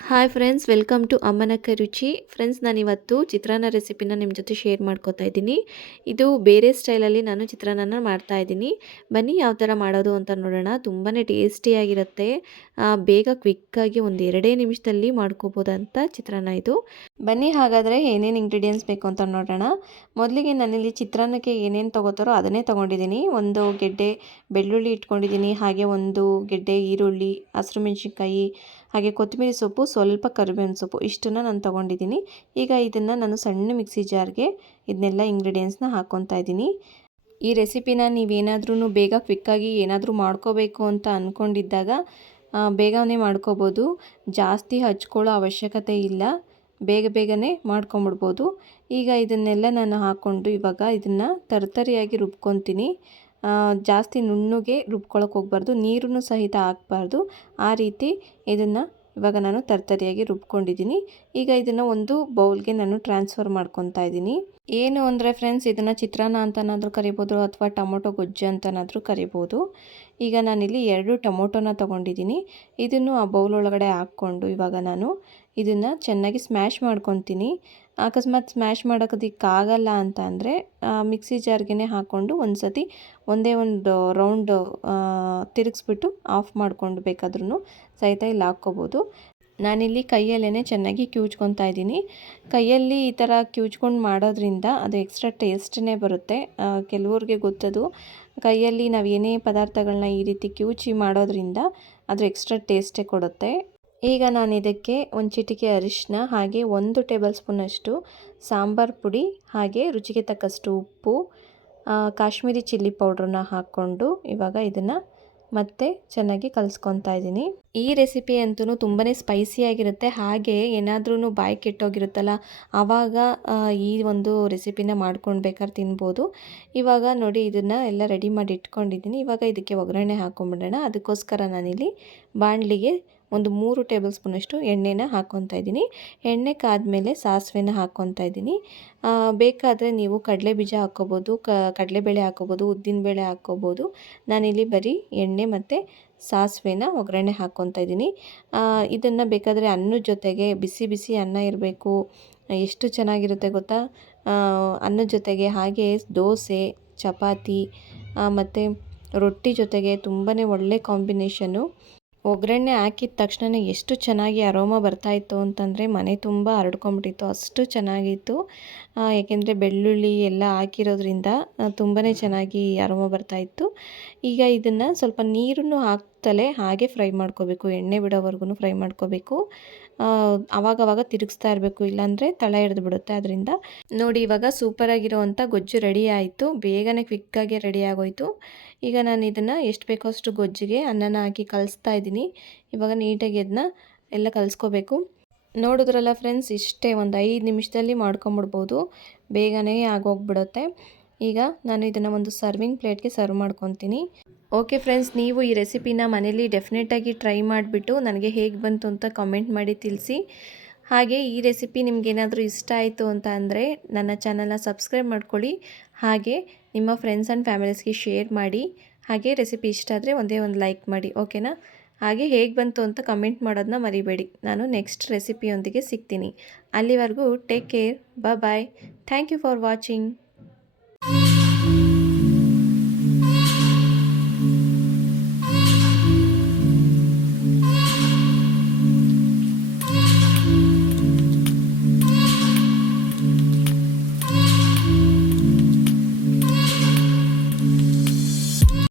Hi friends, welcome to ಅಮ್ಮನಕ್ಕ ರುಚಿ. Friends, ನಾನಿವತ್ತು ಚಿತ್ರಾನ್ನ ರೆಸಿಪಿನ ನಿಮ್ಮ ಜೊತೆ ಶೇರ್ ಮಾಡ್ಕೋತಾ ಇದ್ದೀನಿ. ಇದು ಬೇರೆ ಸ್ಟೈಲಲ್ಲಿ ನಾನು ಚಿತ್ರಾನ್ನನ ಮಾಡ್ತಾ ಇದ್ದೀನಿ. ಬನ್ನಿ ಯಾವ ಥರ ಮಾಡೋದು ಅಂತ ನೋಡೋಣ. ತುಂಬಾ ಟೇಸ್ಟಿಯಾಗಿರುತ್ತೆ. ಬೇಗ ಕ್ವಿಕ್ಕಾಗಿ ಒಂದು 2 ನಿಮಿಷದಲ್ಲಿ ಮಾಡ್ಕೋಬೋದಂತ ಚಿತ್ರಾನ್ನ ಇದು. ಬನ್ನಿ ಹಾಗಾದರೆ ಏನೇನು ಇಂಗ್ರೀಡಿಯೆಂಟ್ಸ್ ಬೇಕು ಅಂತ ನೋಡೋಣ. ಮೊದಲಿಗೆ ನಾನಿಲ್ಲಿ ಚಿತ್ರಾನ್ನಕ್ಕೆ ಏನೇನು ತೊಗೋತಾರೋ ಅದನ್ನೇ ತೊಗೊಂಡಿದ್ದೀನಿ. ಒಂದು ಗೆಡ್ಡೆ ಬೆಳ್ಳುಳ್ಳಿ ಇಟ್ಕೊಂಡಿದ್ದೀನಿ, ಹಾಗೆ ಒಂದು ಗೆಡ್ಡೆ ಈರುಳ್ಳಿ, ಹಸಿರು ಮೆಣಸಿನ್ಕಾಯಿ, ಹಾಗೆ ಕೊತ್ತಂಬರಿ ಸೊಪ್ಪು, ಸ್ವಲ್ಪ ಕರಿಬೇವಿನ ಸೊಪ್ಪು, ಇಷ್ಟನ್ನು ನಾನು ತೊಗೊಂಡಿದ್ದೀನಿ. ಈಗ ಇದನ್ನು ನಾನು ಸಣ್ಣ ಮಿಕ್ಸಿ ಜಾರ್ಗೆ ಇದನ್ನೆಲ್ಲ ಇಂಗ್ರೀಡಿಯೆಂಟ್ಸ್ನ ಹಾಕ್ಕೊತಾ ಇದ್ದೀನಿ. ಈ ರೆಸಿಪಿನ ನೀವೇನಾದ್ರೂ ಬೇಗ ಕ್ವಿಕ್ಕಾಗಿ ಏನಾದರೂ ಮಾಡ್ಕೋಬೇಕು ಅಂತ ಅಂದ್ಕೊಂಡಿದ್ದಾಗ ಬೇಗನೆ ಮಾಡ್ಕೋಬೋದು. ಜಾಸ್ತಿ ಹಚ್ಕೊಳ್ಳೋ ಅವಶ್ಯಕತೆ ಇಲ್ಲ, ಬೇಗ ಬೇಗನೆ ಮಾಡ್ಕೊಂಬಿಡ್ಬೋದು. ಈಗ ಇದನ್ನೆಲ್ಲ ನಾನು ಹಾಕ್ಕೊಂಡು ಇವಾಗ ಇದನ್ನು ತರ್ತರಿಯಾಗಿ ರುಬ್ಕೊತೀನಿ. ಜಾಸ್ತಿ ನುಣ್ಣಗೆ ರುಬ್ಕೊಳ್ಳೋಕೆ ಹೋಗಬಾರ್ದು, ನೀರನ್ನು ಸಹಿತ ಹಾಕಬಾರ್ದು. ಆ ರೀತಿ ಇದನ್ನು ಇವಾಗ ನಾನು ತರ್ತರಿಯಾಗಿ ರುಬ್ಕೊಂಡಿದ್ದೀನಿ. ಈಗ ಇದನ್ನು ಒಂದು ಬೌಲ್ಗೆ ನಾನು ಟ್ರಾನ್ಸ್ಫರ್ ಮಾಡ್ಕೊತಾ ಇದ್ದೀನಿ. ಏನು ಅಂದರೆ ಫ್ರೆಂಡ್ಸ್, ಇದನ್ನು ಚಿತ್ರಾನ್ನ ಅಂತನಾದರೂ ಕರಿಬೋದು ಅಥವಾ ಟೊಮೊಟೊ ಗೊಜ್ಜು ಅಂತನಾದರೂ ಕರಿಬೋದು. ಈಗ ನಾನಿಲ್ಲಿ 2 ಟೊಮೊಟೊನ ತೊಗೊಂಡಿದ್ದೀನಿ. ಇದನ್ನು ಆ ಬೌಲ್ ಒಳಗಡೆ ಹಾಕ್ಕೊಂಡು ಇವಾಗ ನಾನು ಇದನ್ನು ಚೆನ್ನಾಗಿ ಸ್ಮ್ಯಾಶ್ ಮಾಡ್ಕೊತೀನಿ. ಅಕಸ್ಮಾತ್ ಸ್ಮ್ಯಾಶ್ ಮಾಡೋದಕ್ಕಾಗಲ್ಲ ಅಂತ ಅಂದರೆ ಮಿಕ್ಸಿ ಜಾರ್ಗೆ ಹಾಕ್ಕೊಂಡು ಒಂದು ಸತಿ ಒಂದೇ ಒಂದು ರೌಂಡ್ ತಿರುಗಿಸ್ಬಿಟ್ಟು ಆಫ್ ಮಾಡ್ಕೊಂಡು ಬೇಕಾದ್ರೂ ಸಹಿತ ಇಲ್ಲಿ ಹಾಕ್ಕೋಬೋದು. ನಾನಿಲ್ಲಿ ಕೈಯಲ್ಲೇ ಚೆನ್ನಾಗಿ ಕಿವುಚ್ಕೊತಾ ಇದ್ದೀನಿ. ಕೈಯಲ್ಲಿ ಈ ಥರ ಕಿವುಚ್ಕೊಂಡು ಮಾಡೋದ್ರಿಂದ ಅದು ಎಕ್ಸ್ಟ್ರಾ ಟೇಸ್ಟೇ ಬರುತ್ತೆ. ಕೆಲವ್ರಿಗೆ ಗೊತ್ತದು, ಕೈಯಲ್ಲಿ ನಾವು ಏನೇ ಪದಾರ್ಥಗಳನ್ನ ಈ ರೀತಿ ಕಿವುಚಿ ಮಾಡೋದ್ರಿಂದ ಅದು ಎಕ್ಸ್ಟ್ರಾ ಟೇಸ್ಟೇ ಕೊಡುತ್ತೆ. ಈಗ ನಾನು ಇದಕ್ಕೆ ಒಂದು ಚಿಟಿಕೆ ಅರಿಶಿನ, ಹಾಗೆ 1 ಟೇಬಲ್ ಸ್ಪೂನಷ್ಟು ಸಾಂಬಾರು ಪುಡಿ, ಹಾಗೆ ರುಚಿಗೆ ತಕ್ಕಷ್ಟು ಉಪ್ಪು, ಕಾಶ್ಮೀರಿ ಚಿಲ್ಲಿ ಪೌಡ್ರನ್ನ ಹಾಕ್ಕೊಂಡು ಇವಾಗ ಇದನ್ನು ಮತ್ತೆ ಚೆನ್ನಾಗಿ ಕಲಿಸ್ಕೊತಾ ಇದ್ದೀನಿ. ಈ ರೆಸಿಪಿ ಅಂತೂ ತುಂಬಾ ಸ್ಪೈಸಿಯಾಗಿರುತ್ತೆ. ಹಾಗೆ ಏನಾದ್ರೂ ಬಾಯಿ ಕೆಟ್ಟೋಗಿರುತ್ತಲ್ಲ, ಆವಾಗ ಈ ಒಂದು ರೆಸಿಪಿನ ಮಾಡ್ಕೊಂಡು ಬೇಕಾದ್ರೆ ತಿನ್ಬೋದು. ಇವಾಗ ನೋಡಿ ಇದನ್ನು ಎಲ್ಲ ರೆಡಿ ಮಾಡಿ ಇಟ್ಕೊಂಡಿದ್ದೀನಿ. ಇವಾಗ ಇದಕ್ಕೆ ಒಗ್ಗರಣೆ ಹಾಕ್ಕೊಂಬಿಡೋಣ. ಅದಕ್ಕೋಸ್ಕರ ನಾನಿಲ್ಲಿ ಬಾಣಲಿಗೆ ಒಂದು 3 ಟೇಬಲ್ ಸ್ಪೂನಷ್ಟು ಎಣ್ಣೆನ ಹಾಕ್ಕೊತಾ ಇದ್ದೀನಿ. ಎಣ್ಣೆ ಕಾದ್ಮೇಲೆ ಸಾಸಿವೆನ ಹಾಕ್ಕೊತಾ ಇದ್ದೀನಿ. ಬೇಕಾದರೆ ನೀವು ಕಡಲೆ ಬೀಜ ಹಾಕ್ಕೋಬೋದು, ಕಡಲೆಬೇಳೆ ಹಾಕ್ಕೋಬೋದು, ಉದ್ದಿನಬೇಳೆ ಹಾಕ್ಕೋಬೋದು. ನಾನಿಲ್ಲಿ ಬರೀ ಎಣ್ಣೆ ಮತ್ತು ಸಾಸಿವೆನ ಒಗ್ಗರಣೆ ಹಾಕ್ಕೊತಾ ಇದ್ದೀನಿ. ಇದನ್ನು ಬೇಕಾದರೆ ಅನ್ನದ ಜೊತೆಗೆ ಬಿಸಿ ಬಿಸಿ ಅನ್ನ ಇರಬೇಕು, ಎಷ್ಟು ಚೆನ್ನಾಗಿರುತ್ತೆ ಗೊತ್ತಾ. ಅನ್ನದ ಜೊತೆಗೆ, ಹಾಗೆ ದೋಸೆ, ಚಪಾತಿ ಮತ್ತು ರೊಟ್ಟಿ ಜೊತೆಗೆ ತುಂಬಾ ಒಳ್ಳೆ ಕಾಂಬಿನೇಷನ್ನು. ಒಗ್ಗರಣೆ ಹಾಕಿದ ತಕ್ಷಣ ಎಷ್ಟು ಚೆನ್ನಾಗಿ ಅರೋಮಾ ಬರ್ತಾಯಿತ್ತು ಅಂತಂದರೆ ಮನೆ ತುಂಬ ಹರಡ್ಕೊಂಬಿಟ್ಟಿತ್ತು, ಅಷ್ಟು ಚೆನ್ನಾಗಿತ್ತು. ಏಕೆಂದರೆ ಬೆಳ್ಳುಳ್ಳಿ ಎಲ್ಲ ಹಾಕಿರೋದ್ರಿಂದ ತುಂಬಾ ಚೆನ್ನಾಗಿ ಅರೋಮಾ ಬರ್ತಾಯಿತ್ತು. ಈಗ ಇದನ್ನು ಸ್ವಲ್ಪ ನೀರನ್ನು ಹಾಕ್ತಲೇ ಹಾಗೆ ಫ್ರೈ ಮಾಡ್ಕೋಬೇಕು, ಎಣ್ಣೆ ಬಿಡೋವರೆಗೂ ಫ್ರೈ ಮಾಡ್ಕೋಬೇಕು. ಆವಾಗವಾಗ ತಿರುಗಿಸ್ತಾ ಇರಬೇಕು, ಇಲ್ಲಾಂದರೆ ತಳ ಹಿಡಿದು ಬಿಡುತ್ತೆ. ಅದರಿಂದ ನೋಡಿ ಇವಾಗ ಸೂಪರಾಗಿರೋವಂಥ ಗೊಜ್ಜು ರೆಡಿ ಆಯಿತು, ಬೇಗನೆ ಕ್ವಿಕ್ಕಾಗಿ ರೆಡಿ ಆಗೋಯಿತು. ಈಗ ನಾನು ಇದನ್ನು ಎಷ್ಟು ಬೇಕೋ ಅಷ್ಟು ಗೊಜ್ಜಿಗೆ ಅನ್ನನ ಹಾಕಿ ಕಲಿಸ್ತಾ ಇದ್ದೀನಿ. ಇವಾಗ ನೀಟಾಗಿ ಅದನ್ನ ಎಲ್ಲ ಕಲಿಸ್ಕೋಬೇಕು. ನೋಡಿದ್ರಲ್ಲ ಫ್ರೆಂಡ್ಸ್, ಇಷ್ಟೇ ಒಂದು 5 ನಿಮಿಷದಲ್ಲಿ ಮಾಡ್ಕೊಂಬಿಡ್ಬೋದು, ಬೇಗನೆ ಆಗೋಗ್ಬಿಡುತ್ತೆ. ಈಗ ನಾನು ಇದನ್ನು ಒಂದು ಸರ್ವಿಂಗ್ ಪ್ಲೇಟ್ಗೆ ಸರ್ವ್ ಮಾಡ್ಕೊತೀನಿ. ಓಕೆ ಫ್ರೆಂಡ್ಸ್, ನೀವು ಈ ರೆಸಿಪಿನ ಮನೇಲಿ ಡೆಫಿನೆಟಾಗಿ ಟ್ರೈ ಮಾಡಿಬಿಟ್ಟು ನನಗೆ ಹೇಗೆ ಬಂತು ಅಂತ ಕಾಮೆಂಟ್ ಮಾಡಿ ತಿಳಿಸಿ. ಹಾಗೆ ಈ ರೆಸಿಪಿ ನಿಮಗೇನಾದರೂ ಇಷ್ಟ ಆಯಿತು ಅಂತ ಅಂದರೆ ನನ್ನ ಚಾನಲ್ನ ಸಬ್ಸ್ಕ್ರೈಬ್ ಮಾಡ್ಕೊಳ್ಳಿ. ಹಾಗೆ ನಿಮ್ಮ ಫ್ರೆಂಡ್ಸ್ ಆ್ಯಂಡ್ ಫ್ಯಾಮಿಲೀಸ್ಗೆ ಶೇರ್ ಮಾಡಿ. ಹಾಗೆ ರೆಸಿಪಿ ಇಷ್ಟ ಆದರೆ ಒಂದೇ ಒಂದು ಲೈಕ್ ಮಾಡಿ, ಓಕೆನಾ. ಹಾಗೆ ಹೇಗೆ ಬಂತು ಅಂತ ಕಮೆಂಟ್ ಮಾಡೋದನ್ನ ಮರಿಬೇಡಿ. ನಾನು ನೆಕ್ಸ್ಟ್ ರೆಸಿಪಿಯೊಂದಿಗೆ ಸಿಗ್ತೀನಿ. ಅಲ್ಲಿವರೆಗೂ take care, bye. Thank you for watching.